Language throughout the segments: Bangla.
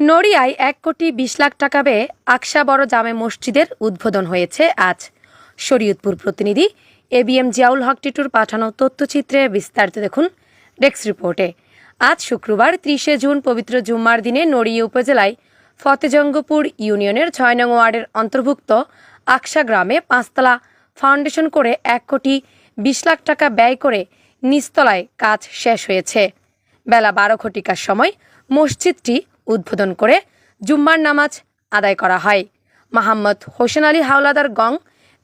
নড়িয়ায় এক কোটি বিশ লাখ টাকা ব্যয়ে আকশা বড় জামে মসজিদের উদ্বোধন হয়েছে আজ। শরীয়তপুর প্রতিনিধি A B M Ziaul Haque টিটুর পাঠানো তথ্যচিত্রে বিস্তারিত দেখুন ডেস্ক রিপোর্টে। আজ শুক্রবার ত্রিশে জুন পবিত্র জুম্মার দিনে নড়িয়া উপজেলায় ফতেজঙ্গপুর ইউনিয়নের ছয় নং ওয়ার্ডের অন্তর্ভুক্ত আকশা গ্রামে পাঁচতলা ফাউন্ডেশন করে এক কোটি বিশ লাখ টাকা ব্যয় করে নিচতলায় কাজ শেষ হয়েছে। বেলা বারো ঘটিকার সময় মসজিদটি উদ্বোধন করে জুম্মার নামাজ আদায় করা হয়। মাহমদ হোসেন আলী হাওলাদার গং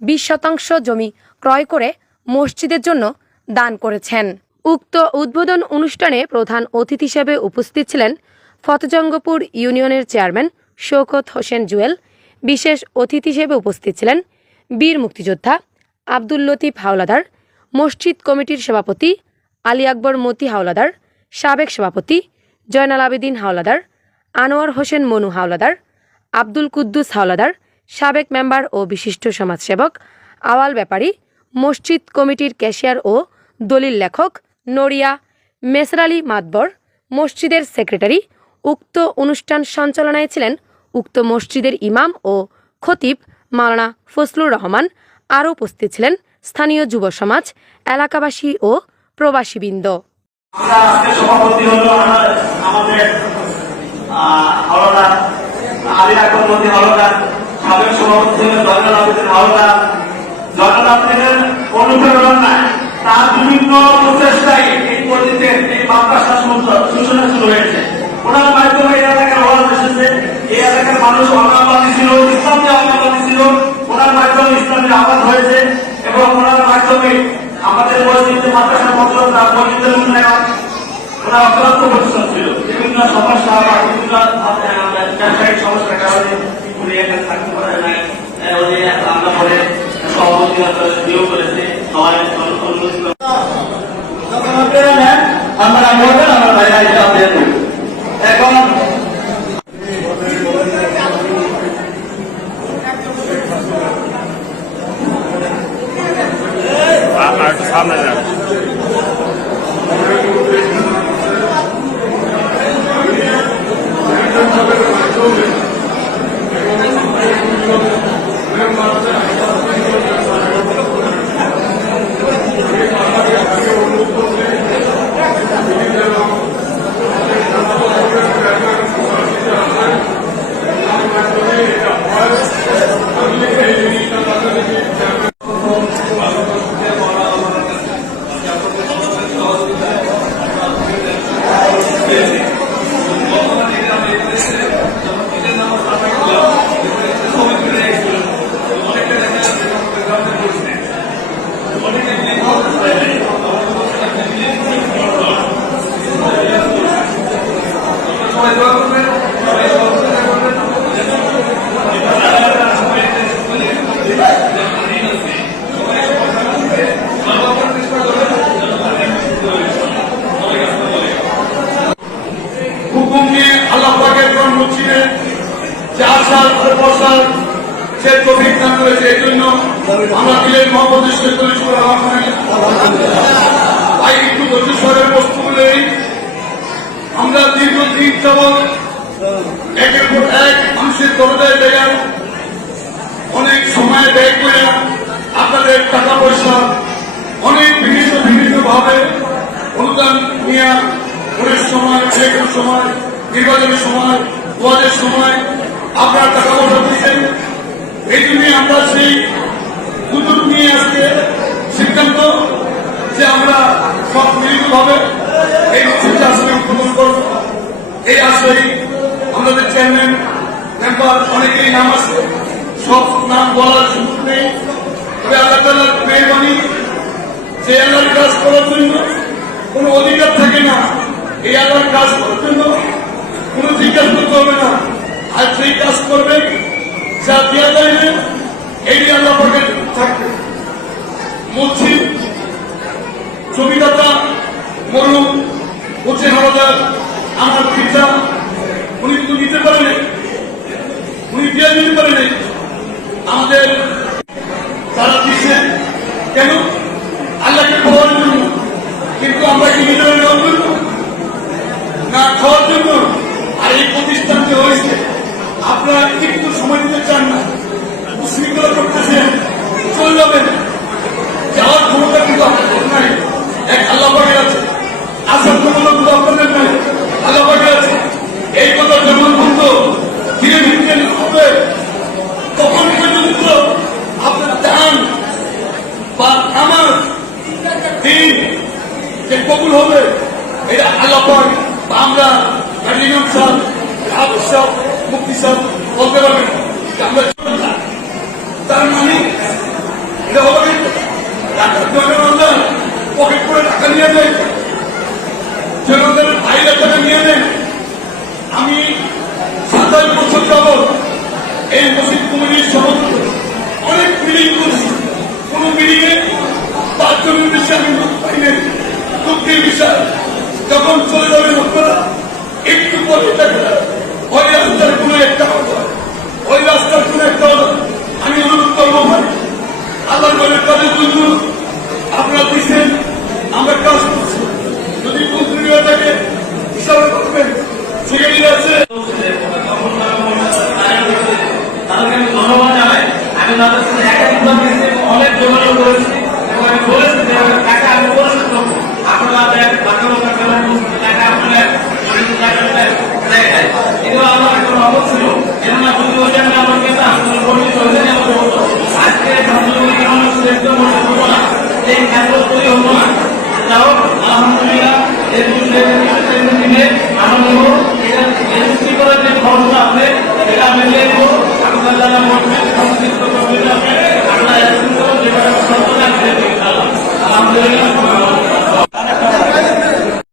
বিশ শতাংশ জমি ক্রয় করে মসজিদের জন্য দান করেছেন। উক্ত উদ্বোধন অনুষ্ঠানে প্রধান অতিথি হিসেবে উপস্থিত ছিলেন ফতজঙ্গপুর ইউনিয়নের চেয়ারম্যান শৌকত হোসেন জুয়েল। বিশেষ অতিথি হিসেবে উপস্থিত ছিলেন বীর মুক্তিযোদ্ধা আব্দুল লতিফ হাওলাদার, মসজিদ কমিটির সভাপতি আলী আকবর মতি হাওলাদার, সাবেক সভাপতি জয়নাল আবেদিন হাওলাদার আনোয়ার হোসেন মনু হাওলাদার, আব্দুল কুদ্দুস হাওলাদার, সাবেক মেম্বার ও বিশিষ্ট সমাজসেবক, আওয়াল ব্যাপারী, মসজিদ কমিটির ক্যাশিয়ার ও দলিল লেখক নড়িয়া, মেসর আলী মাতবর, মসজিদের সেক্রেটারি, উক্ত অনুষ্ঠান সঞ্চালনায় ছিলেন উক্ত মসজিদের ইমাম ও খতিব মাওলানা ফজলুর রহমান। আরও উপস্থিত ছিলেন স্থানীয় যুব সমাজ, এলাকাবাসী ও প্রবাসীবৃন্দ। হলদার আলী আকবর মন্ত্রী হলদার সাবেক সভাপতি ছিলেন জয়নাল আবেদিন তার বিভিন্ন প্রচেষ্টায় শুরু হয়েছে। ওনার মাধ্যমে এই এলাকার ওয়াজ এসেছে। এই এলাকার মানুষ অনাবাদী ছিল ওনার মাধ্যমে ইসলামের আবাদ হয়েছে এবং ওনার মাধ্যমে আমাদের মসজিদে মাদ্রাসা মন্ত্রণা মসজিদের ওরা অক্লান্ত পরিশ্রম ছিল। বিভিন্ন সমস্যা বা বিভিন্ন ব্যবসায়িক সমস্যার কারণে উনি এখানে থাকতে পারে নাই। উনি আমরা পরে সভাপতি নিয়োগ করেছে, সবাই আপনারা বলবেন আমরা ভাইরা হিসাব দিয়ে এখন সামনে যান হুকুম নিয়ে আল্লাহ পাকের জন্ম ছিলেন সাল করে বসার সে তফিক দান করেছে, এই জন্য আমরা দিলেন মোহাম্মদ ইসলাম তাই একটু দক্ষিণের বস্তুগুলোই আমরা দীর্ঘদিন যাবৎ একের পর এক মানুষের দরজায় দেয়, অনেক সময় ব্যয় করে আপনাদের টাকা পয়সা, অনেক বিভিন্ন বিভিন্ন ভাবে অনুদান নিয়ে ভোটের সময়, যে সময়, নির্বাচনের সময় ওয়াজের সময় আপনারা টাকা পয়সা দিয়েছেন। এই জন্যই আমরা সেই সুযোগ নিয়ে আজকে সিদ্ধান্ত যে আমরা সব মিলিতভাবে এই মসজিদে আজকে উদ্বোধন করব। এই আশাই আমাদের চেয়ারম্যান, মেম্বার অনেকেই নাম আছে। সব নাম বলার সুযোগ নেই। তবে আল্লাহ তালার মেহরবানি যে আল্লাহর কাজ করার জন্য কোনো অধিকার থাকে না, এই আল্লাহর কাজ করার জন্য কোনো জিজ্ঞাসা করতে হবে না। আর সেই কাজ করবে যা দেওয়া যাইবে এটি আমরা পাকে থাকবে মসজিদ জমিদাতা মরুম হচ্ছে হাওলাদার আমার পিতা উনি কিন্তু নিতে পারেন। উনি দিয়ে দিতে পারেন। আমাদের কবুল হবে। এটা আল্লাপর আমরা গার্ডিনিয়ম সব হাফ সব মুক্তি সব বলতে পারবে আমরা তার মানে এটা হবে টাকার পকেট করে টাকা নিয়ে যাই জনগণের বাইরে টাকা নিয়ে নেন আমি সাতাশ বছর যাব এই মসজিদ কমিটির সমস্ত অনেক মিলিং করছি। কোন মিলিংয়ে পাঁচজনের বেশি আমি পাইনি বুদ্ধি বিশাল যখন চলে যাবে লোকেরা একটু পরে দেখেন ওই রাস্তার কোন একটা হবে ওই রাস্তার কোন একটা হবে আমি অনুরোধ করব আল্লাহ করে কাজে জন্য আপনারা দিচ্ছেন আমরা কাজ করছি। যদি মন্ত্রী থাকে, হিসাবে করবেন। সুযোগ আছে আমি ধন্যবাদ জানাই। আমি তাদের